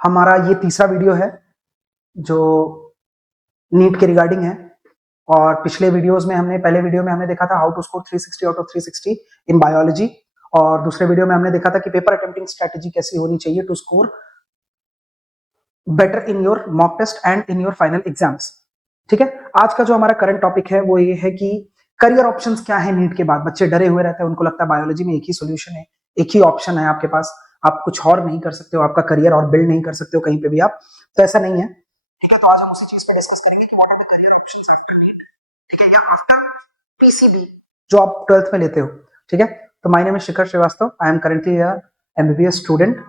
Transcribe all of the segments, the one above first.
हमारा ये तीसरा वीडियो है जो नीट के रिगार्डिंग है। और पिछले वीडियोस में पहले वीडियो में हमने देखा था how to score 360 out of 360 in biology, और दूसरे वीडियो में हमने देखा था कि पेपर अटेम्प्टिंग स्ट्रेटेजी कैसी होनी चाहिए to score better in your mock test and in your final exams. ठीक है, आज का जो हमारा करंट टॉपिक है वो ये है कि करियर ऑप्शंस क्या है नीट के बाद। बच्चे डरे हुए रहते हैं, उनको लगता है बायोलॉजी में एक ही सोल्यूशन है, एक ही ऑप्शन है आपके पास, आप कुछ और नहीं कर सकते हो, आपका करियर और बिल्ड नहीं कर सकते हो कहीं पे भी आप। तो ऐसा नहीं है। ठीक है, तो आज हम उसी चीज पे डिस्कस करेंगे कि what are the career options after NEET. ठीक है, या आफ्टर पीसीबी जो आप 12th में लेते हो। ठीक है, तो my name is Shikhar Srivastava, I am currently MBBS student,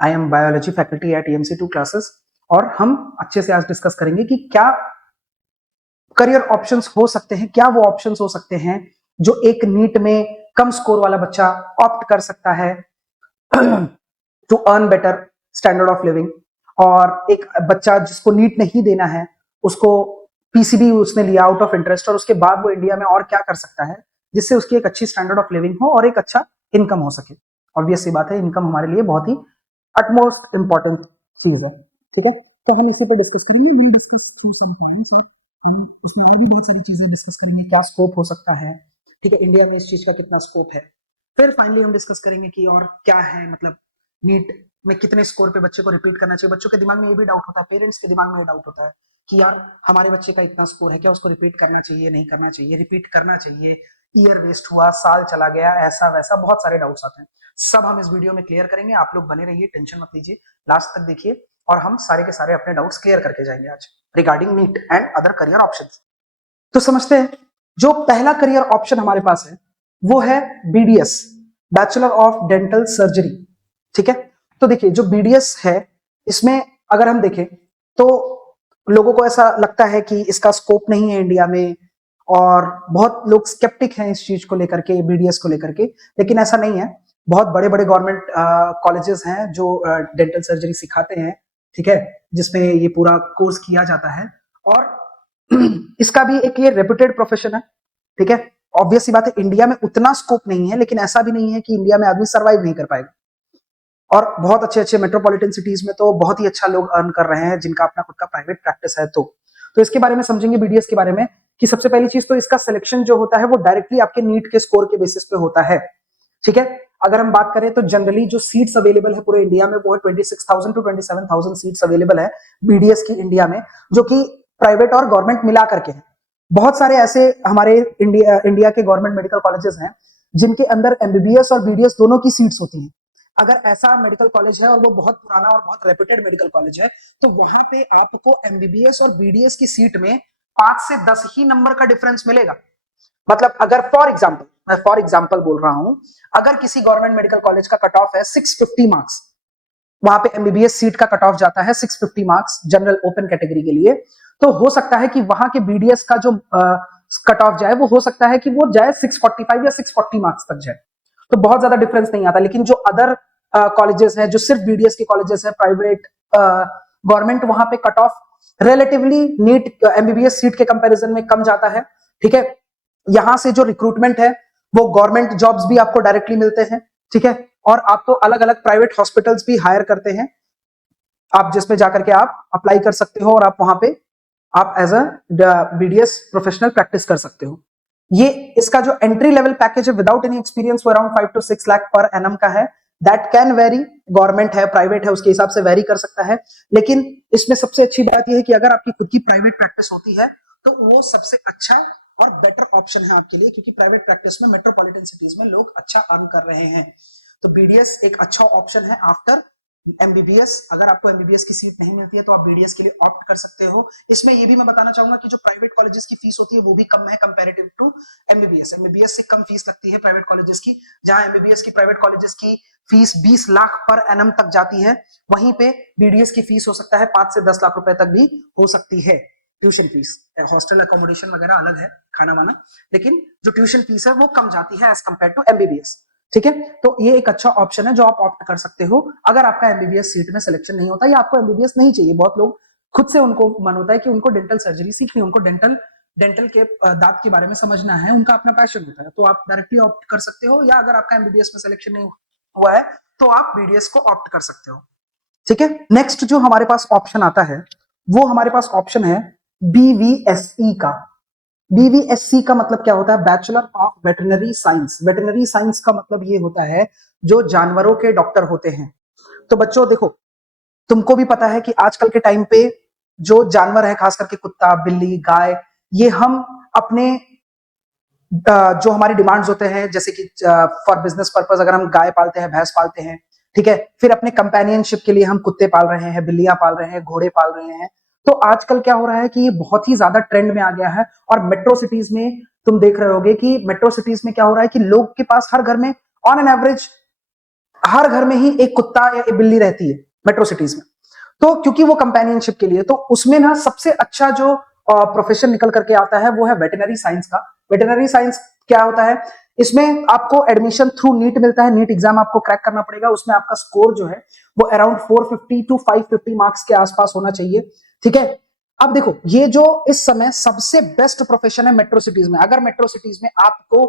I am biology faculty at EMC2 classes. और हम अच्छे से आज डिस्कस करेंगे कि क्या करियर ऑप्शंस हो सकते हैं, क्या वो ऑप्शंस हो सकते हैं जो एक नीट में कम स्कोर वाला बच्चा ऑप्ट कर सकता है to earn better standard of living, और एक बच्चा जिसको नीट नहीं देना है उसको पीसीबी उसने लिया आउट ऑफ इंटरेस्ट, और उसके बाद वो इंडिया में और क्या कर सकता है जिससे उसकी एक अच्छी स्टैंडर्ड ऑफ लिविंग हो और एक अच्छा इनकम हो सके। ऑब्वियस सी बात है, इनकम हमारे लिए बहुत ही अटमोस्ट इंपॉर्टेंट चीज है। ठीक है, तो हम इसी पे डिस्कस करेंगे। हम डिस्कस इसमें और भी बहुत सारी चीजें डिस्कस करेंगे, क्या स्कोप हो सकता है, ठीक है, इंडिया में इस चीज का कितना स्कोप है। फिर फाइनली हम डिस्कस करेंगे कि और क्या है, मतलब नीट में कितने स्कोर पे बच्चे को रिपीट करना चाहिए। बच्चों के दिमाग में ये भी डाउट होता है, पेरेंट्स के दिमाग में ये डाउट होता है कि यार हमारे बच्चे का इतना स्कोर है, क्या उसको रिपीट करना चाहिए, नहीं करना चाहिए, रिपीट करना चाहिए, ईयर वेस्ट हुआ, साल चला गया, ऐसा वैसा बहुत सारे डाउट्स आते हैं। सब हम इस वीडियो में क्लियर करेंगे, आप लोग बने रहिए, टेंशन मत लीजिए, लास्ट तक देखिए और हम सारे के सारे अपने डाउट्स क्लियर करके जाएंगे आज regarding neat and other career options. तो समझते हैं, जो पहला करियर ऑप्शन हमारे पास है वो है BDS, bachelor of dental surgery. ठीक है, तो देखिए जो बीडीएस है इसमें अगर हम देखें तो लोगों को ऐसा लगता है कि इसका स्कोप नहीं है इंडिया में, और बहुत लोग स्केप्टिक हैं इस चीज को लेकर के, बीडीएस को लेकर के। लेकिन ऐसा नहीं है, बहुत बड़े बड़े गवर्नमेंट कॉलेजेस हैं जो डेंटल सर्जरी सिखाते हैं। ठीक है, जिसमें ये पूरा कोर्स किया जाता है, और इसका भी एक ये रेपुटेड प्रोफेशन है। ठीक है, ऑब्वियस सी बात है, इंडिया में उतना स्कोप नहीं है, लेकिन ऐसा भी नहीं है कि इंडिया में आदमी सर्वाइव नहीं कर पाएगा। और बहुत अच्छे अच्छे मेट्रोपॉलिटन सिटीज में तो बहुत ही अच्छा लोग अर्न कर रहे हैं जिनका अपना खुद का प्राइवेट प्रैक्टिस है। तो इसके बारे में समझेंगे बीडीएस के बारे में, कि सबसे पहली चीज तो इसका सिलेक्शन जो होता है वो डायरेक्टली आपके नीट के स्कोर के बेसिस पे होता है। ठीक है, अगर हम बात करें तो जनरली जो सीट्स अवेलेबल है पूरे इंडिया में वो है 26,000 टू 27,000 सीट्स अवेलेबल है बीडीएस की इंडिया में, जो कि प्राइवेट और गवर्नमेंट मिला करके है। बहुत सारे ऐसे हमारे इंडिया के गवर्नमेंट मेडिकल कॉलेजेस हैं जिनके अंदर एमबीबीएस और बीडीएस दोनों की सीट्स होती हैं। अगर ऐसा मेडिकल कॉलेज है और वो बहुत पुराना और बहुत रेप्यूटेड मेडिकल कॉलेज है, तो वहां पे आपको एमबीबीएस और बीडीएस की सीट में 5 से 10 ही नंबर का डिफरेंस मिलेगा। मतलब अगर मैं फॉर एग्जाम्पल बोल रहा हूं, अगर किसी गवर्नमेंट मेडिकल कॉलेज का कट ऑफ है 650 मार्क्स, वहां पे एमबीबीएस सीट का कट ऑफ जाता है 650 मार्क्स जनरल ओपन कैटेगरी के लिए, तो हो सकता है कि वहां के बीडीएस का जो कट ऑफ जाए वो हो सकता है कि वो जाए 645 या 640 मार्क्स तक जाए। तो बहुत ज्यादा डिफरेंस नहीं आता। लेकिन जो अदर कॉलेजेस हैं, जो सिर्फ बीडीएस के कॉलेजेस हैं, प्राइवेट गवर्नमेंट, वहां पे cut off relatively NEET MBBS seat के कंपैरिजन में कम जाता है। ठीक है, यहां से जो रिक्रूटमेंट है वो गवर्नमेंट जॉब्स भी आपको डायरेक्टली मिलते हैं। ठीक है, और आपको अलग अलग प्राइवेट हॉस्पिटल्स भी हायर करते हैं, आप जिसमें जाकर के आप अप्लाई कर सकते हो और आप वहां पे आप as a BDS professional practice कर सकते हो। ये इसका जो एंट्री लेवल पैकेज है विदाउट एनी एक्सपीरियंस वो around 5 to 6 lakh per annum का है। दैट कैन वेरी, गवर्नमेंट है प्राइवेट है उसके हिसाब से वेरी कर सकता है। लेकिन इसमें सबसे अच्छी बात यह है कि अगर आपकी खुद की प्राइवेट प्रैक्टिस होती है तो वो सबसे अच्छा और बेटर ऑप्शन है आपके लिए, क्योंकि प्राइवेट प्रैक्टिस में मेट्रोपॉलिटन सिटीज में लोग अच्छा अर्न कर रहे हैं। तो बीडीएस एक अच्छा ऑप्शन है आफ्टर एमबीबीएस। अगर आपको एमबीबीएस की सीट नहीं मिलती है तो आप बीडीएस के लिए ऑप्ट कर सकते हो। इसमें ये भी मैं बताना चाहूंगा कि जो प्राइवेट कॉलेजेस की फीस होती है वो भी कम है कंपैरेटिव टू एमबीबीएस। एमबीबीएस से कम फीस लगती है प्राइवेट कॉलेजेस की। जहां एमबीबीएस की प्राइवेट कॉलेजेस की फीस 20 लाख पर एनम तक जाती है, वहीं पे बीडीएस की फीस हो सकता है 5 से 10 लाख रुपए तक भी हो सकती है। ट्यूशन फीस, हॉस्टल अकोमोडेशन वगैरह अलग है, खाना वाना, लेकिन जो ट्यूशन फीस है वो कम जाती है एज कंपेयर टू एमबीबीएस। ठीक है, तो ये एक अच्छा ऑप्शन है जो आप ऑप्ट कर सकते हो अगर आपका एमबीबीएस सीट में सिलेक्शन नहीं होता या आपको एमबीबीएस नहीं चाहिए। बहुत लोग खुद से उनको मन होता है कि उनको डेंटल सर्जरी सीखनी, उनको डेंटल के दांत के बारे में समझना है, उनका अपना पैशन होता है, तो आप डायरेक्टली ऑप्ट कर सकते हो। या अगर आपका एमबीबीएस में सिलेक्शन नहीं हुआ है तो आप बीडीएस को ऑप्ट कर सकते हो। ठीक है। नेक्स्ट जो हमारे पास ऑप्शन आता है वो हमारे पास ऑप्शन है बीवीएसई का। बीवीएससी का मतलब क्या होता है? Bachelor of veterinary science. Veterinary science का मतलब ये होता है जो जानवरों के डॉक्टर होते हैं। तो बच्चों देखो, तुमको भी पता है कि आजकल के टाइम पे जो जानवर है, खास करके कुत्ता, बिल्ली, गाय, ये हम अपने जो हमारी डिमांड्स होते हैं, जैसे कि फॉर बिजनेस पर्पस अगर हम गाय पालते हैं, भैंस पालते हैं, ठीक है, फिर अपने कंपेनियनशिप के लिए हम कुत्ते पाल रहे हैं, बिल्लियां पाल रहे हैं, घोड़े पाल रहे हैं। तो आजकल क्या हो रहा है कि ये बहुत ही ज्यादा ट्रेंड में आ गया है। और मेट्रो सिटीज में तुम देख रहे होगे कि मेट्रो सिटीज में क्या हो रहा है कि लोग के पास हर घर में ऑन एन एवरेज हर घर में ही एक कुत्ता या एक बिल्ली रहती है मेट्रो सिटीज में। तो क्योंकि वो कंपेनियनशिप के लिए, तो उसमें ना सबसे अच्छा जो प्रोफेशन निकल करके आता है वो है वेटरनरी साइंस का। वेटरनरी साइंस क्या होता है? इसमें आपको एडमिशन थ्रू नीट मिलता है। नीट एग्जाम आपको क्रैक करना पड़ेगा। उसमें आपका स्कोर जो है वो अराउंड 450 टू 550 मार्क्स के आसपास होना चाहिए। ठीक है। अब देखो, ये जो इस समय सबसे बेस्ट प्रोफेशन है मेट्रो सिटीज में। अगर मेट्रो सिटीज में आपको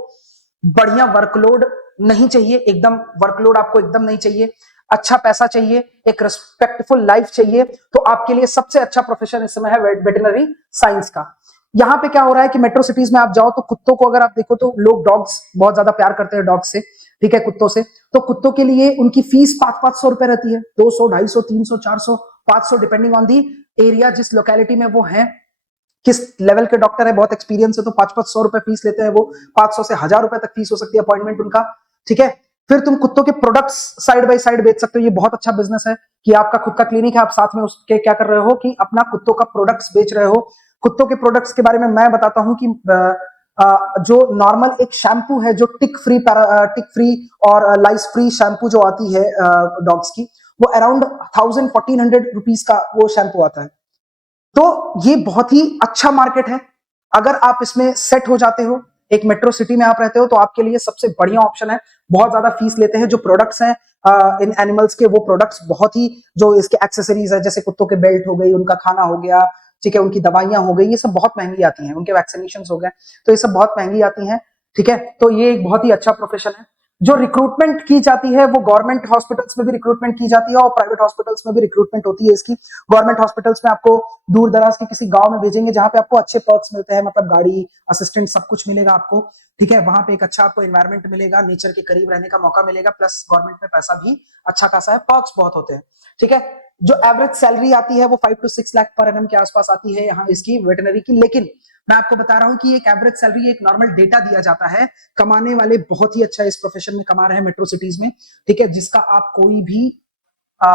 बढ़िया वर्कलोड नहीं चाहिए, एकदम वर्कलोड आपको एकदम नहीं चाहिए, अच्छा पैसा चाहिए, एक रिस्पेक्टफुल लाइफ चाहिए, तो आपके लिए सबसे अच्छा प्रोफेशन इस समय है वेटरनरी साइंस का। यहाँ पे क्या हो रहा है कि मेट्रो सिटीज में आप जाओ तो कुत्तों को अगर आप देखो तो लोग डॉग्स बहुत ज्यादा प्यार करते हैं डॉग्स से, ठीक है, कुत्तों से। तो कुत्तों के लिए उनकी फीस 500-500 रुपए रहती है, 200, 250, 300, 400, 500 डिपेंडिंग ऑन दी एरिया, जिस लोकेलिटी में वो है, किस लेवल के डॉक्टर है, बहुत एक्सपीरियंस है तो 500-500 रुपए फीस लेते हैं वो। 500 से 1000 रुपए तक फीस हो सकती है अपॉइंटमेंट उनका। ठीक है। फिर तुम कुत्तों के प्रोडक्ट्स साइड बाय साइड बेच सकते हो। ये बहुत अच्छा बिजनेस है कि आपका खुद का क्लिनिक है, आप साथ में उसके क्या कर रहे हो कि अपना कुत्तों का प्रोडक्ट्स बेच रहे हो। कुत्तों के प्रोडक्ट्स के बारे में मैं बताता हूं कि जो नॉर्मल एक शैम्पू है जो टिक फ्री और लाइस फ्री शैम्पू जो आती है डॉग्स की, वो अराउंड 1000-1400 रुपीज का वो शैम्पू आता है। तो ये बहुत ही अच्छा मार्केट है। अगर आप इसमें सेट हो जाते हो, एक मेट्रो सिटी में आप रहते हो, तो आपके लिए सबसे बढ़िया ऑप्शन है। बहुत ज्यादा फीस लेते हैं। जो प्रोडक्ट्स हैं इन एनिमल्स के, वो प्रोडक्ट्स बहुत ही, जो इसके एक्सेसरीज है, जैसे कुत्तों के बेल्ट हो गई, उनका खाना हो गया, ठीक है, उनकी दवाइयां हो गई, ये सब बहुत महंगी आती हैं, उनके वैक्सीनेशन हो गए, तो ये सब बहुत महंगी आती हैं। ठीक है। तो ये एक बहुत ही अच्छा प्रोफेशन है। जो रिक्रूटमेंट की जाती है वो गवर्नमेंट हॉस्पिटल्स में भी रिक्रूटमेंट की जाती है और प्राइवेट हॉस्पिटल्स में भी रिक्रूटमेंट होती है इसकी। गवर्नमेंट हॉस्पिटल्स में आपको दूर दराज के किसी गांव में भेजेंगे जहां पे आपको अच्छे पर्क्स मिलते हैं, मतलब गाड़ी, असिस्टेंट, सब कुछ मिलेगा आपको। ठीक है। वहां पे एक अच्छा आपको एनवायरमेंट मिलेगा, नेचर के करीब रहने का मौका मिलेगा, प्लस गवर्नमेंट में पैसा भी अच्छा खासा है, पर्क्स बहुत होते हैं। ठीक है। जो एवरेज सैलरी आती है वो 5 to 6 लाख पर एनम के आसपास आती है यहाँ इसकी वेटरनरी की। लेकिन मैं आपको बता रहा हूं कि एक एवरेज सैलरी, एक नॉर्मल डेटा दिया जाता है। कमाने वाले बहुत ही अच्छा इस प्रोफेशन में कमा रहे हैं मेट्रो सिटीज में। ठीक है। जिसका आप कोई भी आ,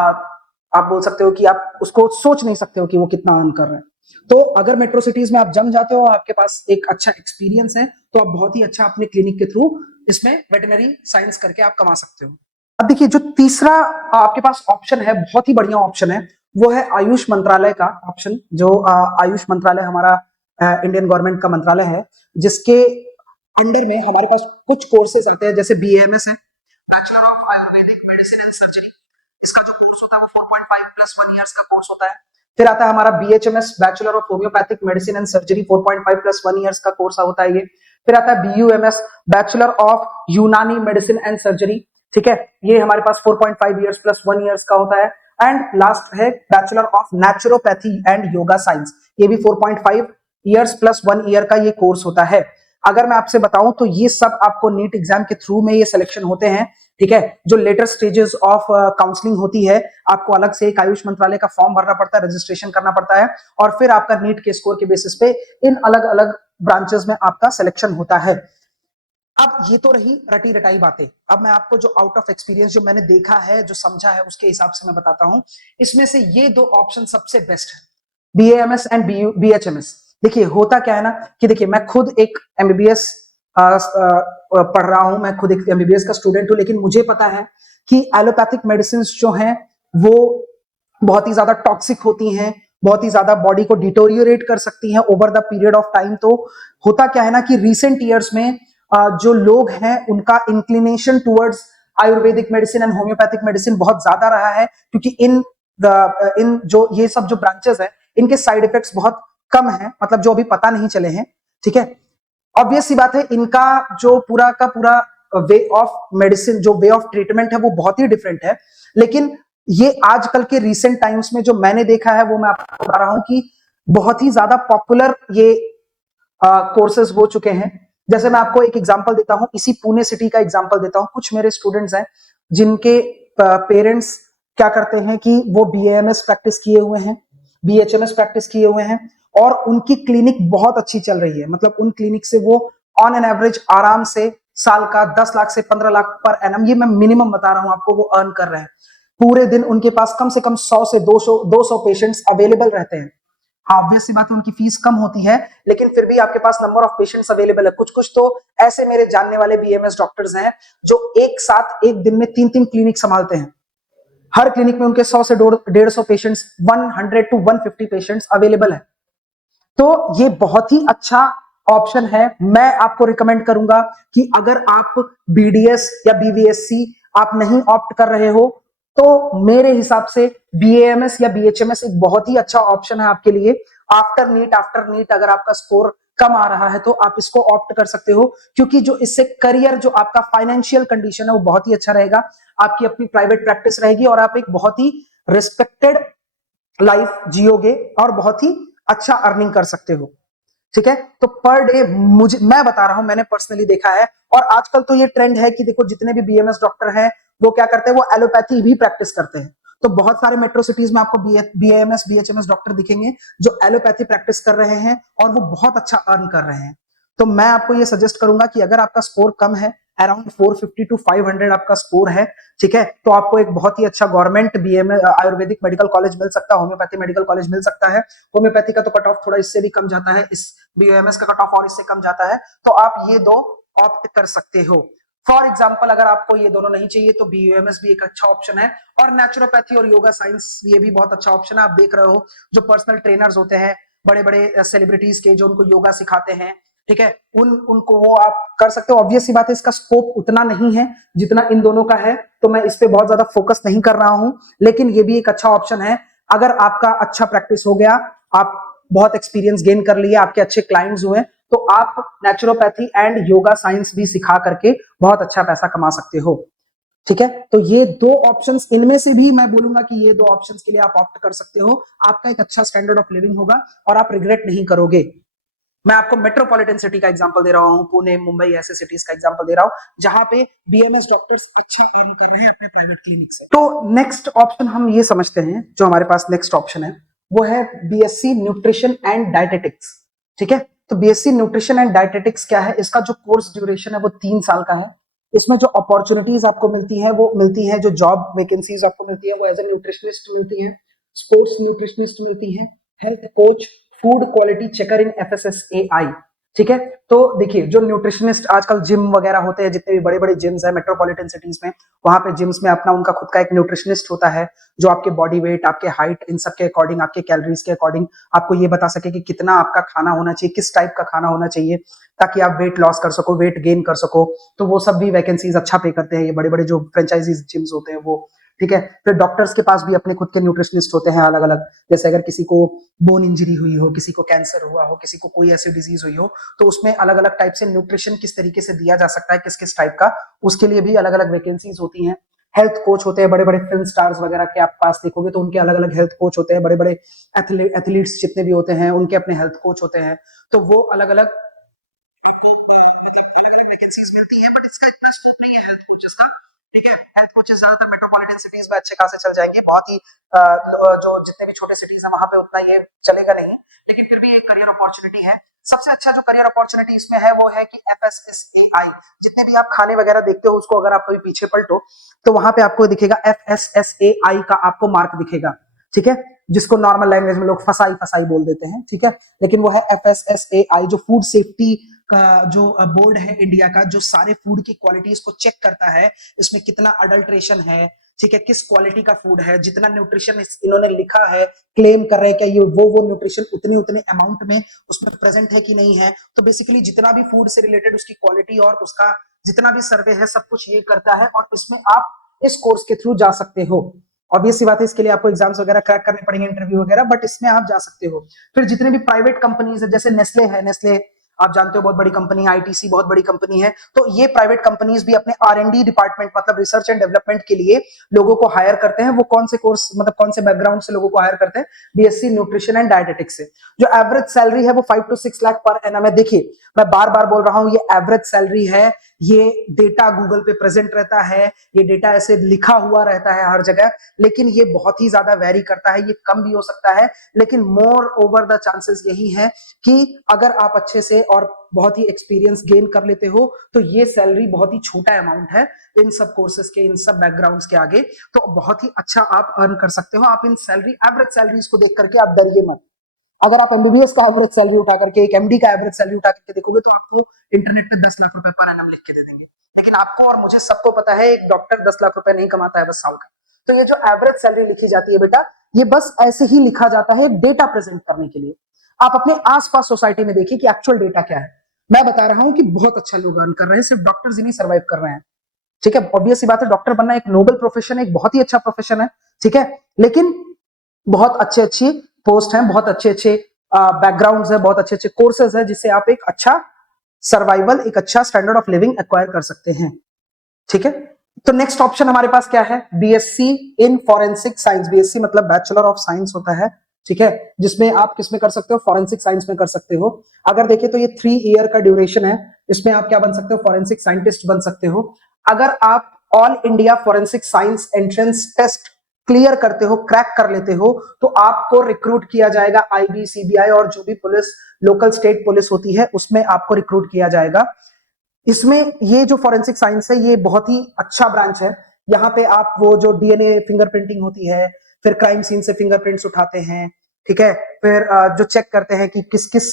आप बोल सकते हो कि आप उसको सोच नहीं सकते हो कि वो कितना अर्न कर रहे हैं। तो अगर मेट्रो सिटीज में आप जम जाते हो, आपके पास एक अच्छा एक्सपीरियंस है, तो आप बहुत ही अच्छा अपने क्लिनिक के थ्रू इसमें वेटरनरी साइंस करके आप कमा सकते हो। अब देखिए, जो तीसरा आपके पास ऑप्शन है, बहुत ही बढ़िया ऑप्शन है, वो है आयुष मंत्रालय का ऑप्शन। जो आयुष मंत्रालय हमारा इंडियन गवर्नमेंट का मंत्रालय है, जिसके अंडर में हमारे पास कुछ कोर्सेज आते हैं, जैसे बीएमएस है, bachelor of Ayurvedic medicine and surgery. इसका जो कोर्स होता है वो 4.5 प्लस 1 ईयर्स का कोर्स होता है। फिर आता है हमारा BHMS, bachelor of homeopathic medicine and surgery, 4.5 plus 1 years का कोर्स होता है ये। फिर आता है बीयूएमएस, बैचलर ऑफ यूनानी मेडिसिन एंड सर्जरी। ठीक है। ये हमारे पास 4.5 ईयर्स प्लस 1 ईयर्स का होता है। एंड लास्ट है bachelor of naturopathy and yoga science. ये भी 4.5 ईयर्स प्लस 1 ईयर का ये कोर्स होता है। अगर मैं आपसे बताऊं तो ये सब आपको नीट एग्जाम के थ्रू में ये सिलेक्शन होते हैं। ठीक है। जो लेटर स्टेजेस ऑफ काउंसलिंग होती है, आपको अलग से एक आयुष मंत्रालय का फॉर्म भरना पड़ता है, रजिस्ट्रेशन करना पड़ता है, और फिर आपका नीट के स्कोर के बेसिस पे इन अलग अलग ब्रांचेस में आपका सिलेक्शन होता है। अब ये तो रही रटी रटाई बातें। अब मैं आपको जो आउट ऑफ एक्सपीरियंस, जो मैंने देखा है, जो समझा है, उसके हिसाब से मैं बताता हूं। इसमें से ये दो ऑप्शन सबसे बेस्ट है, बीएएमएस एंड बीएचएमएस। देखिए, होता क्या है ना कि देखिए, मैं खुद एक एमबीबीएस पढ़ रहा हूं, मैं खुद एक एमबीबीएस का स्टूडेंट हूं, लेकिन मुझे पता है कि एलोपैथिक मेडिसिन जो हैं वो बहुत ही ज्यादा टॉक्सिक होती हैं, बहुत ही ज्यादा बॉडी को डिटोरियोरेट कर सकती हैं over the period of time. तो होता क्या है ना कि रिसेंट ईयर्स में जो लोग हैं उनका inclination towards Ayurvedic medicine and homeopathic medicine बहुत ज्यादा रहा है, क्योंकि इन जो ये सब जो ब्रांचेस है, इनके साइड इफेक्ट्स बहुत कम है, मतलब जो अभी पता नहीं चले हैं। ठीक है। ऑब्वियस सी बात है, इनका जो पूरा का पूरा वे ऑफ मेडिसिन, जो वे ऑफ ट्रीटमेंट है, वो बहुत ही डिफरेंट है। लेकिन ये आजकल के रिसेंट टाइम्स में जो मैंने देखा है वो मैं आपको बता रहा हूं कि बहुत ही ज्यादा पॉपुलर ये कोर्सेज हो चुके हैं। जैसे मैं आपको एक एग्जांपल देता हूं, इसी पुणे सिटी का एग्जांपल देता हूं। कुछ मेरे स्टूडेंट्स हैं जिनके पेरेंट्स क्या करते हैं कि वो बीएएमएस प्रैक्टिस किए हुए हैं, बीएचएमएस प्रैक्टिस किए हुए हैं, और उनकी क्लिनिक बहुत अच्छी चल रही है। मतलब उन क्लिनिक से वो ऑन एन एवरेज आराम से साल का 10 लाख से 15 लाख पर एनम, ये मैं मिनिमम बता रहा हूं आपको, वो अर्न कर रहे हैं। पूरे दिन उनके पास कम से कम 100 से 200 पेशेंट्स अवेलेबल रहते हैं। हाँ, ऑब्वियस सी बात है, उनकी फीस कम होती है, लेकिन फिर भी आपके पास नंबर ऑफ पेशेंट्स अवेलेबल है। कुछ कुछ तो ऐसे मेरे जानने वाले बीएमएस डॉक्टर्स हैं जो एक साथ एक दिन में 3-3 क्लिनिक संभालते हैं। हर क्लिनिक में उनके 100 से 150 पेशेंट्स, 100 to 150 पेशेंट्स अवेलेबल है। तो ये बहुत ही अच्छा ऑप्शन है। मैं आपको रिकमेंड करूंगा कि अगर आप बीडीएस या बीवीएससी आप नहीं ऑप्ट कर रहे हो, तो मेरे हिसाब से बीएएमएस या बीएचएमएस एक बहुत ही अच्छा ऑप्शन है आपके लिए। आफ्टर नीट अगर आपका स्कोर कम आ रहा है तो आप इसको ऑप्ट कर सकते हो, क्योंकि जो इससे करियर, जो आपका फाइनेंशियल कंडीशन है वो बहुत ही अच्छा रहेगा। आपकी अपनी प्राइवेट प्रैक्टिस रहेगी और आप एक बहुत ही रिस्पेक्टेड लाइफ जियोगे और बहुत ही अच्छा अर्निंग कर सकते हो। ठीक है, तो पर डे मैं बता रहा हूं, मैंने पर्सनली देखा है। और आजकल तो ये ट्रेंड है कि देखो जितने भी बीएमएस डॉक्टर हैं वो क्या करते हैं, वो एलोपैथी भी प्रैक्टिस करते हैं। तो बहुत सारे मेट्रो सिटीज में आपको बीएएमएस बीएचएमएस डॉक्टर दिखेंगे जो एलोपैथी प्रैक्टिस कर रहे हैं और वो बहुत अच्छा अर्न कर रहे हैं। तो मैं आपको ये सजेस्ट करूंगा कि अगर आपका स्कोर कम है, अराउंड 450 to 500 आपका स्कोर है, ठीक है, तो आपको एक बहुत ही अच्छा government BMS ayurvedic medical college मिल सकता है, होम्योपैथी मेडिकल कॉलेज मिल सकता है। होम्योपैथी का तो कट ऑफ थोड़ा इससे भी कम जाता है, इस बीएमएस का कट ऑफ और इससे कम जाता है। तो आप ये दो ऑप्ट कर सकते हो। फॉर एग्जाम्पल, अगर आपको ये दोनों नहीं चाहिए तो बीयूएमएस भी एक अच्छा ऑप्शन है। और नेचुरोपैथी और योगा साइंस ये भी बहुत अच्छा ऑप्शन है। आप देख रहे हो जो पर्सनल ट्रेनर्स होते हैं बड़े बड़े सेलिब्रिटीज के, जो उनको योगा सिखाते हैं, ठीक है, उनको वो आप कर सकते हो। ऑब्वियस सी बात है, इसका स्कोप उतना नहीं है जितना इन दोनों का है, तो मैं इस पे बहुत ज्यादा फोकस नहीं कर रहा हूं, लेकिन ये भी एक अच्छा ऑप्शन है। अगर आपका अच्छा प्रैक्टिस हो गया, आप बहुत एक्सपीरियंस गेन कर लिए, आपके अच्छे क्लाइंट्स हुए, तो आप नेचुरोपैथी एंड योगा साइंस भी सिखा करके बहुत अच्छा पैसा कमा सकते हो। ठीक है, तो ये दो ऑप्शंस, इनमें से भी मैं बोलूंगा कि ये दो ऑप्शंस के लिए आप ऑप्ट कर सकते हो। आपका एक अच्छा स्टैंडर्ड ऑफ लिविंग होगा और आप रिग्रेट नहीं करोगे। मैं आपको मेट्रोपॉलिटन सिटी का एग्जांपल दे रहा हूं, पुणे, मुंबई, ऐसे सिटीज का एग्जांपल दे रहा हूं जहां पे बीएमएस डॉक्टर्स अच्छे अर्न कर रहे हैं अपने प्राइवेट क्लिनिक से। तो नेक्स्ट ऑप्शन हम ये समझते हैं, जो हमारे पास नेक्स्ट ऑप्शन है वो है बीएससी न्यूट्रिशन एंड डाइटेटिक्स। ठीक है, तो बीएससी न्यूट्रिशन एंड डाइटेटिक्स क्या है, इसका जो कोर्स ड्यूरेशन है वो 3 साल का है। इसमें जो अपॉर्चुनिटीज आपको मिलती है वो मिलती है, जो जॉब वैकेंसीज आपको मिलती है वो एज ए न्यूट्रिशनिस्ट मिलती है, स्पोर्ट्स न्यूट्रिशनिस्ट मिलती है, health coach, food quality checker in FSSAI. ठीक है, तो देखिए जो न्यूट्रिशनिस्ट आजकल जिम वगैरह होते हैं, जितने भी बड़े बड़े जिम्स हैं मेट्रोपॉलिटन सिटीज में, वहां पे जिम्स में अपना उनका खुद का एक न्यूट्रिशनिस्ट होता है जो आपके बॉडी वेट, आपके हाइट, इन सब के अकॉर्डिंग, आपके कैलोरीज के अकॉर्डिंग आपको ये बता सके कि कितना आपका खाना होना चाहिए, किस टाइप का खाना होना चाहिए, ताकि आप वेट लॉस कर सको, वेट गेन कर सको। तो वो सब भी वैकेंसीज अच्छा पे करते हैं, ये बड़े बड़े जो फ्रेंचाइजीज जिम्स होते हैं वो। ठीक है, फिर डॉक्टर्स के पास भी अपने खुद के न्यूट्रिशनिस्ट होते हैं अलग अलग। जैसे अगर किसी को बोन इंजरी हुई हो, किसी को कैंसर हुआ हो, किसी को कोई ऐसी डिजीज हुई हो, तो उसमें अलग अलग टाइप से न्यूट्रिशन किस तरीके से दिया जा सकता है, किस किस टाइप का, उसके लिए भी अलग अलग वैकेंसीज होती हैं। हेल्थ कोच होते हैं, बड़े बड़े फिल्म स्टार्स वगैरह के आप पास देखोगे तो उनके अलग अलग हेल्थ कोच होते हैं, बड़े बड़े एथलीट्स जितने भी होते हैं उनके अपने हेल्थ कोच होते हैं। तो वो अलग अलग वैकेंसीज मिलती है, बट इसका इतना स्कोप नहीं है हेल्थ कोचेस का। ठीक है, हेल्थ कोचेस ज्यादातर मेट्रोपॉलिटन सिटीज में अच्छे खासे चल जाएंगे, बहुत ही जो जितने भी छोटे सिटीज है वहां पे उतना ये चलेगा नहीं, लेकिन फिर भी एक करियर अपॉर्चुनिटी है। सबसे अच्छा जो करियर अपॉर्चुनिटी इसमें है वो है कि एफएसएसएआई। जितने भी आप खाने वगैरह देखते हो उसको अगर आप कभी पीछे पलटो तो वहां पे आपको दिखेगा एफएसएसएआई का आपको मार्क दिखेगा। ठीक है, जिसको नॉर्मल लैंग्वेज में लोग फसाई फसाई बोल देते हैं। ठीक है, लेकिन वो है एफएसएसएआई, जो फूड सेफ्टी का जो बोर्ड है इंडिया का, जो सारे फूड की क्वालिटीज को चेक करता है, इसमें कितना अडल्ट्रेशन है, ठीक है, किस क्वालिटी का फूड है, जितना न्यूट्रिशन इन्होंने लिखा है, क्लेम कर रहे हैं क्या ये वो न्यूट्रिशन उतने उतने अमाउंट में उसमें प्रेजेंट है कि नहीं है। तो बेसिकली जितना भी फूड से रिलेटेड उसकी क्वालिटी और उसका जितना भी सर्वे है सब कुछ ये करता है, और इसमें आप इस कोर्स के थ्रू जा सकते हो। ऑब्वियस सी बात है, इसके लिए आपको एग्जाम्स वगैरह क्रैक करने पड़ेंगे, इंटरव्यू वगैरह, बट इसमें आप जा सकते हो। फिर जितने भी प्राइवेट कंपनीज है, जैसे नेस्ले है, नेस्ले आप जानते हो बहुत बड़ी कंपनी है, आईटीसी बहुत बड़ी कंपनी है। तो ये प्राइवेट कंपनीज भी अपने R&D डिपार्टमेंट मतलब रिसर्च एंड डेवलपमेंट के लिए लोगों को हायर करते हैं। वो कौन से कोर्स मतलब कौन से बैकग्राउंड से लोगों को हायर करते हैं? बीएससी न्यूट्रिशन एंड डायटेटिक्स से। जो एवरेज सैलरी है वो 5 to 6 लाख पर एनम है। देखिए मैं बार बार बोल रहा हूं, ये एवरेज सैलरी है, ये डेटा गूगल पे प्रेजेंट रहता है, ये डेटा ऐसे लिखा हुआ रहता है हर जगह, लेकिन ये बहुत ही ज्यादा वेरी करता है, ये कम भी हो सकता है, लेकिन मोर ओवर द चांसेस यही है कि अगर आप अच्छे से और बहुत ही एक्सपीरियंस गेन कर लेते हो तो ये सैलरी बहुत ही छोटा अमाउंट है इन सब कोर्सेज के, इन सब बैकग्राउंड्स के आगे। तो बहुत ही अच्छा आप अर्न कर सकते हो। आप इन सैलरी एवरेज सैलरीज को देख करके आप डरिए मत। अगर आप एमबीबीएस का एवरेज सैलरी उठा करके, एक एमडी का एवरेज सैलरी उठा करके देखोगे तो आपको इंटरनेट पे 10 लाख रुपए पर एनम लिख के दे देंगे, लेकिन आपको और मुझे सबको पता है एक डॉक्टर 10 लाख रुपए नहीं कमाता है बस साल का। तो ये जो एवरेज सैलरी लिखी जाती है बेटा, ये बस ऐसे ही लिखा जाता है डेटा प्रेजेंट करने के लिए। आप अपने आसपास सोसाइटी में देखिए कि एक्चुअल डेटा क्या है। मैं बता रहा हूं कि बहुत अच्छा लोग अर्न कर रहे हैं, सिर्फ डॉक्टर्स ही नहीं सर्वाइव कर रहे हैं। ठीक है, ऑब्वियस सी बात है, डॉक्टर बनना एक नोबल प्रोफेशन है, एक बहुत ही अच्छा प्रोफेशन है। ठीक है, लेकिन बहुत अच्छे अच्छी पोस्ट हैं, बहुत अच्छे अच्छे बैकग्राउंड्स है, बहुत अच्छे अच्छे कोर्सेज है, जिससे आप एक अच्छा सर्वाइवल, एक अच्छा स्टैंडर्ड ऑफ लिविंग एक्वायर कर सकते हैं। ठीक है, तो नेक्स्ट ऑप्शन हमारे पास क्या है? BSc in forensic science. BSc मतलब बैचलर ऑफ साइंस होता है। ठीक है, जिसमें आप किसमें कर सकते हो? फॉरेंसिक साइंस में कर सकते हो। अगर देखें तो ये 3 ईयर का ड्यूरेशन है। इसमें आप क्या बन सकते हो? फॉरेंसिक साइंटिस्ट बन सकते हो। अगर आप all India forensic science entrance test clear करते हो, क्रैक कर लेते हो, तो आपको रिक्रूट किया जाएगा आईबी, सीबीआई और जो भी पुलिस, लोकल स्टेट पुलिस होती है, उसमें आपको रिक्रूट किया जाएगा। इसमें ये जो फॉरेंसिक साइंस है ये बहुत ही अच्छा ब्रांच है। यहाँ पे आप वो जो डीएनए फिंगरप्रिंटिंग होती है, फिर क्राइम सीन से फिंगरप्रिंट्स उठाते हैं, ठीक है, फिर जो चेक करते हैं कि किस किस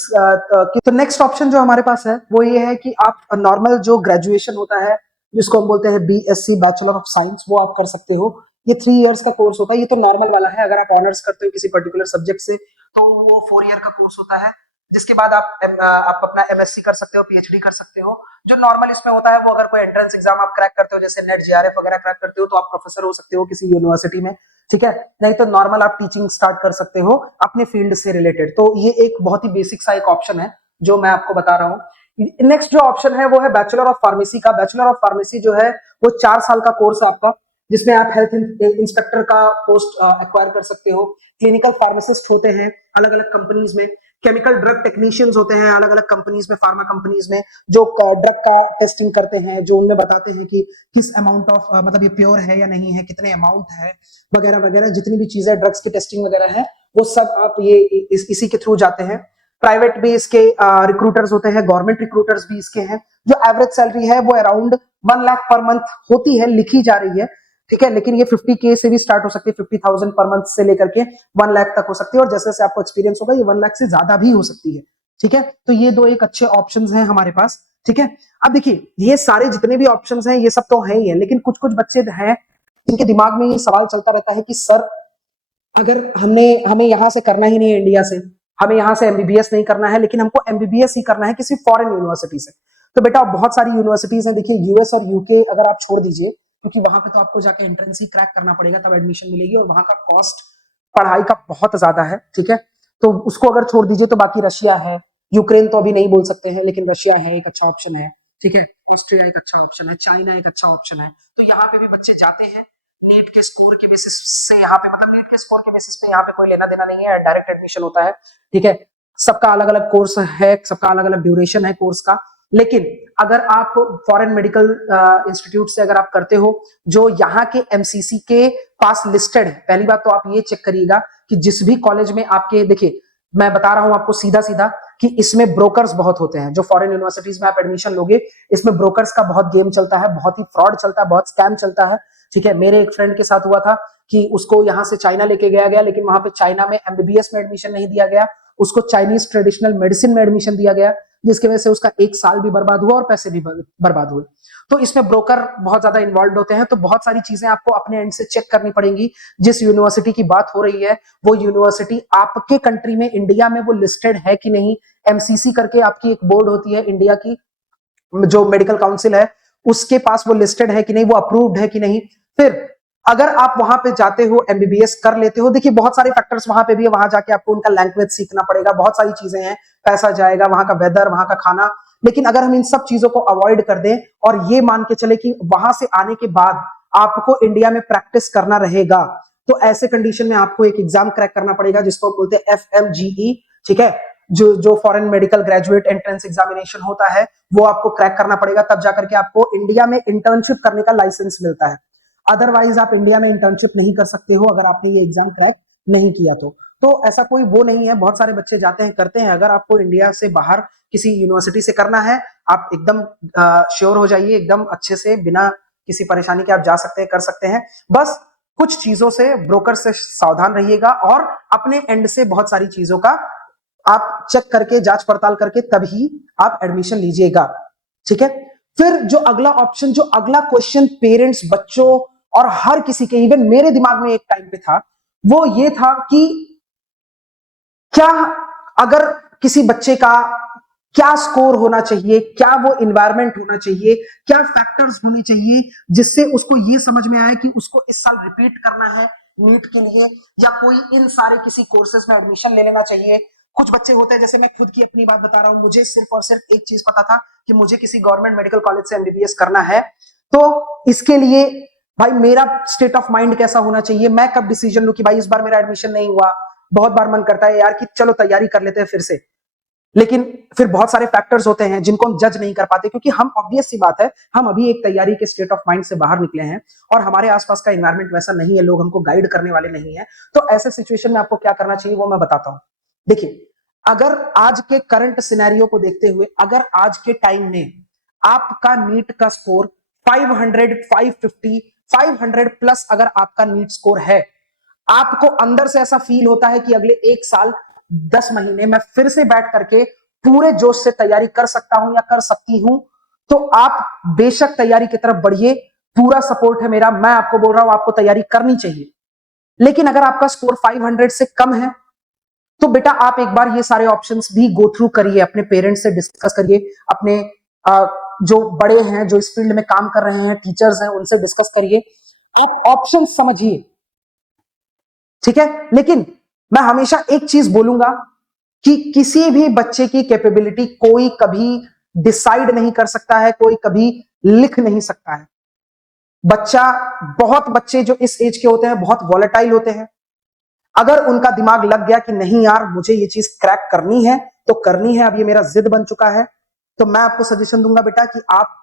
तो नेक्स्ट ऑप्शन जो हमारे पास है वो ये है कि आप नॉर्मल जो ग्रेजुएशन होता है जिसको हम बोलते हैं बीएससी बैचलर ऑफ साइंस, वो आप कर सकते हो। ये 3 इयर्स का कोर्स होता है। ये तो नॉर्मल वाला है। अगर आप ऑनर्स करते हो किसी पर्टिकुलर सब्जेक्ट से तो वो 4 ईयर का कोर्स होता है, जिसके बाद आप अपना एमएससी कर सकते हो, पीएचडी कर सकते हो। जो नॉर्मल इसमें होता है वो अगर कोई एंट्रेंस एग्जाम आप क्रैक करते हो, जैसे नेट, जेआरएफ वगैरह क्रैक करते हो, तो आप प्रोफेसर हो सकते हो किसी यूनिवर्सिटी में। ठीक है, नहीं तो नॉर्मल आप टीचिंग स्टार्ट कर सकते हो अपने फील्ड से रिलेटेड। तो ये एक बहुत ही बेसिक सा एक ऑप्शन है जो मैं आपको बता रहा हूँ। नेक्स्ट जो ऑप्शन है वो है बैचलर ऑफ फार्मेसी का। बैचलर ऑफ फार्मेसी जो है वो 4 साल का कोर्स है आपका, जिसमें आप हेल्थ इंस्पेक्टर का पोस्ट एक्वायर कर सकते हो। क्लिनिकल फार्मासिस्ट होते हैं अलग अलग कंपनीज में, केमिकल ड्रग टेक्नीशियंस होते हैं अलग अलग कंपनीज में, फार्मा कंपनीज में, जो ड्रग का टेस्टिंग करते हैं, जो उनमें बताते हैं कि किस अमाउंट ऑफ मतलब ये प्योर है या नहीं है, कितने अमाउंट है वगैरह वगैरह, जितनी भी चीजें ड्रग्स की टेस्टिंग वगैरह है वो सब आप ये इसी के थ्रू जाते हैं। प्राइवेट भी इसके रिक्रूटर्स होते हैं, गवर्नमेंट रिक्रूटर्स भी इसके हैं। जो एवरेज सैलरी है वो अराउंड 1 लाख पर मंथ होती है, लिखी जा रही है। ठीक है, लेकिन ये 50K से भी स्टार्ट हो सकती है, 50,000 पर मंथ से लेकर के 1 लाख तक हो सकती है, और जैसे जैसे आपको एक्सपीरियंस होगा ये 1 लाख से ज्यादा भी हो सकती है। ठीक है, तो ये दो एक अच्छे ऑप्शंस हैं हमारे पास। ठीक है, अब देखिए ये सारे जितने भी ऑप्शंस हैं ये सब तो है ही है, लेकिन कुछ कुछ बच्चे हैं जिनके दिमाग में ये सवाल चलता रहता है कि सर अगर हमें यहाँ से करना ही नहीं है, इंडिया से हमें यहाँ से एमबीबीएस नहीं करना है, लेकिन हमको एमबीबीएस ही करना है किसी फॉरेन यूनिवर्सिटी से। तो बेटा बहुत सारी यूनिवर्सिटीज हैं, देखिए यूएस और यूके अगर आप छोड़ दीजिए, क्योंकि वहां पे तो आपको जाके एंट्रेंस ही क्रैक करना पड़ेगा तब एडमिशन मिलेगी, और वहां का कॉस्ट पढ़ाई का बहुत ज्यादा है। ठीक है, तो उसको अगर छोड़ दीजिए तो बाकी रशिया है, यूक्रेन तो अभी नहीं बोल सकते हैं, लेकिन रशिया है एक अच्छा ऑप्शन है। ठीक है, ऑस्ट्रिया एक अच्छा ऑप्शन है, चाइना एक अच्छा ऑप्शन है। तो यहाँ पे भी बच्चे जाते हैं नीट के स्कोर के बेसिस से, यहाँ पे मतलब नीट के स्कोर के बेसिस पे यहाँ पे कोई लेना देना नहीं है, डायरेक्ट एडमिशन होता है। ठीक है, सबका अलग अलग कोर्स है, सबका अलग अलग ड्यूरेशन है कोर्स का। लेकिन अगर आप फॉरेन मेडिकल इंस्टीट्यूट से अगर आप करते हो जो यहाँ के एमसीसी के पास लिस्टेड है, पहली बात तो आप ये चेक करिएगा कि जिस भी कॉलेज में आपके, देखिए मैं बता रहा हूं आपको सीधा सीधा कि इसमें ब्रोकर्स बहुत होते हैं। जो फॉरेन यूनिवर्सिटीज में आप एडमिशन लोगे इसमें ब्रोकर्स का बहुत गेम चलता है, बहुत ही फ्रॉड चलता है, बहुत स्कैम चलता है। ठीक है, मेरे एक फ्रेंड के साथ हुआ था कि उसको यहाँ से चाइना लेके गया, लेकिन वहां पे चाइना में एमबीबीएस में एडमिशन नहीं दिया गया, उसको चाइनीज ट्रेडिशनल मेडिसिन में एडमिशन दिया गया, जिसकी वजह से उसका 1 साल भी बर्बाद हुआ और पैसे भी बर्बाद हुए। तो इसमें ब्रोकर बहुत ज्यादा इन्वॉल्व होते हैं, तो बहुत सारी चीजें आपको अपने एंड से चेक करनी पड़ेंगी। जिस यूनिवर्सिटी की बात हो रही है वो यूनिवर्सिटी आपके कंट्री में, इंडिया में वो लिस्टेड है कि नहीं। एमसीसी करके आपकी एक बोर्ड होती है इंडिया की, जो मेडिकल काउंसिल है, उसके पास वो लिस्टेड है कि नहीं, वो अप्रूव्ड है कि नहीं। फिर अगर आप वहां पे जाते हो, एमबीबीएस कर लेते हो, देखिए बहुत सारे फैक्टर्स वहां पे भी है, वहां जाके आपको उनका लैंग्वेज सीखना पड़ेगा, बहुत सारी चीजें हैं, पैसा जाएगा, वहां का वेदर, वहां का खाना। लेकिन अगर हम इन सब चीजों को अवॉइड कर दें और ये मान के चले कि वहां से आने के बाद आपको इंडिया में प्रैक्टिस करना रहेगा, तो ऐसे कंडीशन में आपको एक एग्जाम क्रैक करना पड़ेगा जिसको बोलते हैं FMGE, ठीक है, जो foreign medical graduate entrance examination होता है, वो आपको क्रैक करना पड़ेगा, तब जाकर के आपको इंडिया में इंटर्नशिप करने का लाइसेंस मिलता है। अदरवाइज आप इंडिया में इंटर्नशिप नहीं कर सकते हो अगर आपने ये एग्जाम क्रैक नहीं किया तो ऐसा कोई वो नहीं है, बहुत सारे बच्चे जाते हैं करते हैं। अगर आपको इंडिया से बाहर किसी यूनिवर्सिटी से करना है, आप एकदम श्योर हो जाइए, एकदम अच्छे से बिना किसी परेशानी के आप जा सकते हैं, कर सकते हैं। बस कुछ चीजों से, ब्रोकर से सावधान रहिएगा और अपने एंड से बहुत सारी चीजों का आप चेक करके, जांच पड़ताल करके तभी आप एडमिशन लीजिएगा, ठीक है। फिर जो अगला ऑप्शन, जो अगला क्वेश्चन पेरेंट्स, बच्चों और हर किसी के, इवन मेरे दिमाग में एक टाइम पे था, वो ये था कि क्या अगर किसी बच्चे का क्या स्कोर होना चाहिए, क्या वो इन्वायरमेंट होना चाहिए, क्या फैक्टर्स होने चाहिए जिससे उसको ये समझ में आए कि उसको इस साल रिपीट करना है नीट के लिए, या कोई इन सारे किसी कोर्सेज में एडमिशन ले लेना चाहिए। कुछ बच्चे होते हैं, जैसे मैं खुद की अपनी बात बता रहा हूं, मुझे सिर्फ और सिर्फ एक चीज पता था कि मुझे किसी गवर्नमेंट मेडिकल कॉलेज से एमबीबीएस करना है, तो इसके लिए भाई मेरा स्टेट ऑफ माइंड कैसा होना चाहिए, मैं कब डिसीजन लूं कि भाई इस बार मेरा एडमिशन नहीं हुआ। बहुत बार मन करता है यार कि चलो तैयारी कर लेते हैं फिर से, लेकिन फिर बहुत सारे फैक्टर्स होते हैं जिनको हम जज नहीं कर पाते, क्योंकि हम, ऑब्वियस सी बात है, हम अभी एक तैयारी के स्टेट ऑफ माइंड से बाहर निकले हैं और हमारे आसपास का एनवायरनमेंट वैसा नहीं है, लोग हमको गाइड करने वाले नहीं है। तो ऐसे सिचुएशन में आपको क्या करना चाहिए वो मैं बताता हूं। देखिए, अगर आज के करंट सिनेरियो को देखते हुए, अगर आज के टाइम में आपका नीट का स्कोर 500, 550, 500 प्लस अगर आपका नीट स्कोर है, आपको अंदर से ऐसा फील होता है कि अगले 1 साल 10 महीने मैं फिर से बैठ करके पूरे जोश से तैयारी कर सकता हूं या कर सकती हूं, तो आप बेशक तैयारी की तरफ बढ़िए, पूरा सपोर्ट है मेरा, मैं आपको बोल रहा हूं आपको तैयारी करनी चाहिए। लेकिन अगर आपका स्कोर 500 से कम है, तो बेटा आप एक बार ये सारे ऑप्शंस भी गो थ्रू करिए, अपने पेरेंट्स से डिस्कस करिए, अपने जो बड़े हैं, जो इस फील्ड में काम कर रहे हैं, टीचर्स हैं, उनसे डिस्कस करिए, आप ऑप्शन समझिए, ठीक है। लेकिन मैं हमेशा एक चीज बोलूंगा कि किसी भी बच्चे की कैपेबिलिटी कोई कभी डिसाइड नहीं कर सकता है, कोई कभी लिख नहीं सकता है। बच्चा, बहुत बच्चे जो इस एज के होते हैं बहुत वॉलेटाइल होते हैं। अगर उनका दिमाग लग गया कि नहीं यार मुझे ये चीज क्रैक करनी है तो करनी है, अब ये मेरा जिद बन चुका है, तो मैं आपको सजेशन दूंगा बेटा कि आप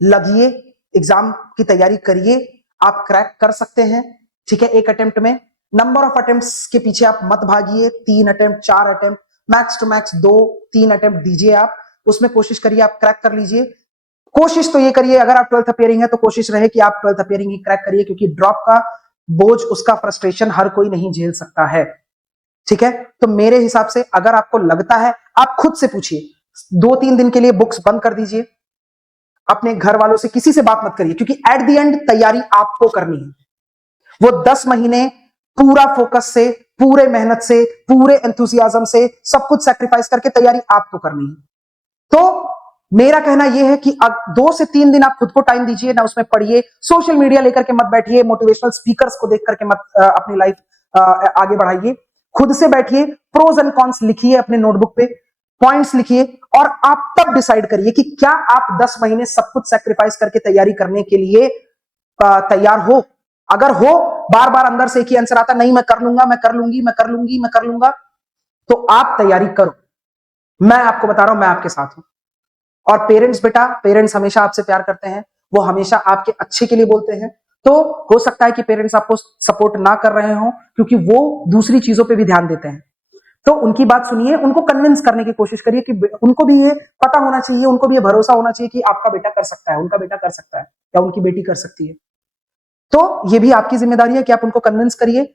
लगिए, एग्जाम की तैयारी करिए, आप क्रैक कर सकते हैं, ठीक है, एक अटेम्प्ट में। नंबर ऑफ अटेम्प्ट्स के पीछे आप मत भागिए, 3 attempt, 4 attempt, max to max 2-3 attempt दीजिए, आप उसमें कोशिश करिए, आप क्रैक कर लीजिए। कोशिश तो ये करिए, अगर आप 12th अपियरिंग है तो कोशिश रहे कि आप 12th अपियरिंग ही क्रैक करिए, क्योंकि ड्रॉप का बोझ, उसका फ्रस्ट्रेशन हर कोई नहीं झेल सकता है, ठीक है। तो मेरे हिसाब से अगर आपको लगता है, आप खुद से पूछिए, 2-3 दिन के लिए बुक्स बंद कर दीजिए, अपने घर वालों से किसी से बात मत करिए, क्योंकि एट द एंड तैयारी आपको करनी है। वो 10 महीने पूरा फोकस से, पूरे मेहनत से, पूरे एंथुसियाज्म से, सब कुछ सैक्रिफाइस करके तैयारी आपको करनी है। तो मेरा कहना यह है कि 2 से 3 दिन आप खुद को टाइम दीजिए ना, उसमें पढ़िए, सोशल मीडिया लेकर के मत बैठिए, मोटिवेशनल स्पीकर्स को देख करके मत अपनी लाइफ आगे बढ़ाइए। खुद से बैठिए, प्रोज एंड कॉन्स लिखिए अपने नोटबुक पे, पॉइंट्स लिखिए, और आप तब डिसाइड करिए कि क्या आप 10 महीने सब कुछ सैक्रिफाइस करके तैयारी करने के लिए तैयार हो। अगर हो, बार बार अंदर से एक ही आंसर आता, नहीं मैं कर लूंगा, मैं कर लूंगी, मैं कर लूंगी, मैं कर लूंगा, तो आप तैयारी करो। मैं आपको बता रहा हूं, मैं आपके साथ हूं। और पेरेंट्स बेटा, पेरेंट्स हमेशा आपसे प्यार करते हैं, वो हमेशा आपके अच्छे के लिए बोलते हैं। तो हो सकता है कि पेरेंट्स आपको सपोर्ट ना कर रहे हो, क्योंकि वो दूसरी चीजों पे भी ध्यान देते हैं। तो उनकी बात सुनिए, उनको कन्विंस करने की कोशिश करिए कि उनको भी ये पता होना चाहिए, उनको भी ये भरोसा होना चाहिए कि आपका बेटा कर सकता है, उनका बेटा कर सकता है, या उनकी बेटी कर सकती है। तो ये भी आपकी जिम्मेदारी है कि आप उनको कन्विंस करिए।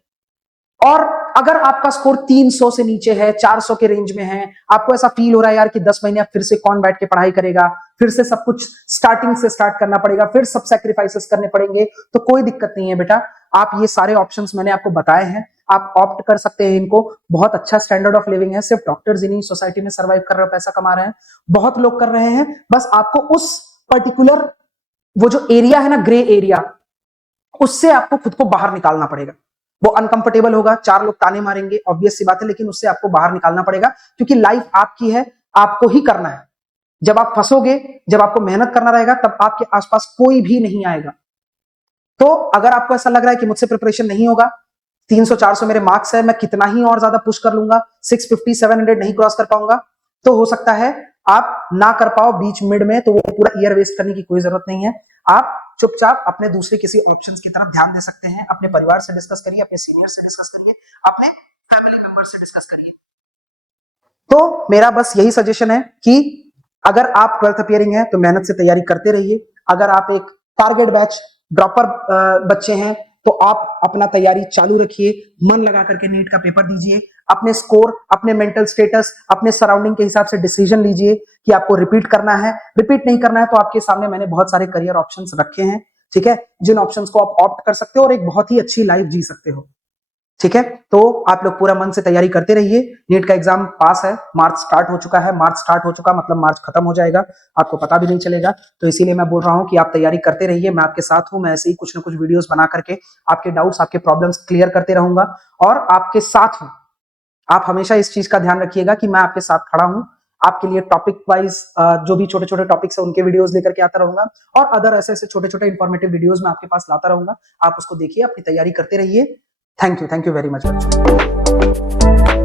और अगर आपका स्कोर 300 से नीचे है, 400 के रेंज में है, आपको ऐसा फील हो रहा है यार कि 10 महीने अब फिर से कौन बैठ के पढ़ाई करेगा, फिर से सब कुछ स्टार्टिंग से स्टार्ट करना पड़ेगा, फिर सब सैक्रिफाइसेस करने पड़ेंगे, तो कोई दिक्कत नहीं है बेटा। आप ये सारे ऑप्शंस मैंने आपको बताए हैं, आप ऑप्ट कर सकते हैं इनको। बहुत अच्छा स्टैंडर्ड ऑफ लिविंग है, सिर्फ डॉक्टर्स इन्हीं सोसाइटी में सर्वाइव कर रहे हैं, पैसा कमा रहे हैं, बहुत लोग कर रहे हैं। बस आपको उस पर्टिकुलर वो जो एरिया है ना, ग्रे एरिया, उससे आपको खुद को बाहर निकालना पड़ेगा। वो अनकंफर्टेबल होगा, 4 लोग ताने मारेंगे, ऑब्वियस सी बात है, लेकिन उससे आपको बाहर निकालना पड़ेगा, क्योंकि लाइफ आपकी है, आपको ही करना है। जब आप फंसोगे, जब आपको मेहनत करना रहेगा, तब आपके आसपास कोई भी नहीं आएगा। तो अगर आपको ऐसा लग रहा है कि मुझसे प्रिपरेशन नहीं होगा, 300-400 मेरे मार्क्स है, मैं कितना ही और ज्यादा पुश कर लूंगा, 650-700 नहीं क्रॉस कर पाऊंगा, तो हो सकता है आप ना कर पाओ बीच मिड में, तो वो पूरा ईयर वेस्ट करने की कोई जरूरत नहीं है। आप चुपचाप अपने दूसरे किसी ऑप्शंस की तरफ ध्यान दे सकते हैं। अपने परिवार से डिस्कस करिए, अपने सीनियर से डिस्कस करिए, अपने फैमिली मेंबर से डिस्कस करिए। तो मेरा बस यही सजेशन है कि अगर आप 12th अपियरिंग है तो मेहनत से तैयारी करते रहिए। अगर आप एक टारगेट बैच ड्रॉपर बच्चे हैं तो आप अपना तैयारी चालू रखिए, मन लगा करके नीट का पेपर दीजिए, अपने स्कोर, अपने मेंटल स्टेटस, अपने सराउंडिंग के हिसाब से डिसीजन लीजिए कि आपको रिपीट करना है, रिपीट नहीं करना है तो आपके सामने मैंने बहुत सारे करियर ऑप्शंस रखे हैं, ठीक है, जिन ऑप्शंस को आप ऑप्ट कर सकते हो और एक बहुत ही अच्छी लाइफ जी सकते हो। ठीक है, तो आप लोग पूरा मन से तैयारी करते रहिए। नीट का एग्जाम पास है, मार्च स्टार्ट हो चुका है, मार्च स्टार्ट हो चुका मतलब मार्च खत्म हो जाएगा, आपको पता भी नहीं चलेगा। तो इसीलिए मैं बोल रहा हूं कि आप तैयारी करते रहिए, मैं आपके साथ हूं, मैं ऐसे ही कुछ ना कुछ वीडियोस बना करके आपके डाउट्स, आपके प्रॉब्लम्स क्लियर करते रहूंगा और आपके साथ हूं। आप हमेशा इस चीज का ध्यान रखिएगा कि मैं आपके साथ खड़ा हूं, आपके लिए टॉपिक वाइज जो भी छोटे छोटे टॉपिक्स है उनके वीडियोस लेकर के आता रहूंगा और अदर ऐसे ऐसे छोटे छोटे इंफॉर्मेटिव वीडियोस मैं आपके पास लाता रहूंगा। आप उसको देखिए, अपनी तैयारी करते रहिए। थैंक यू वेरी मच बच्चों।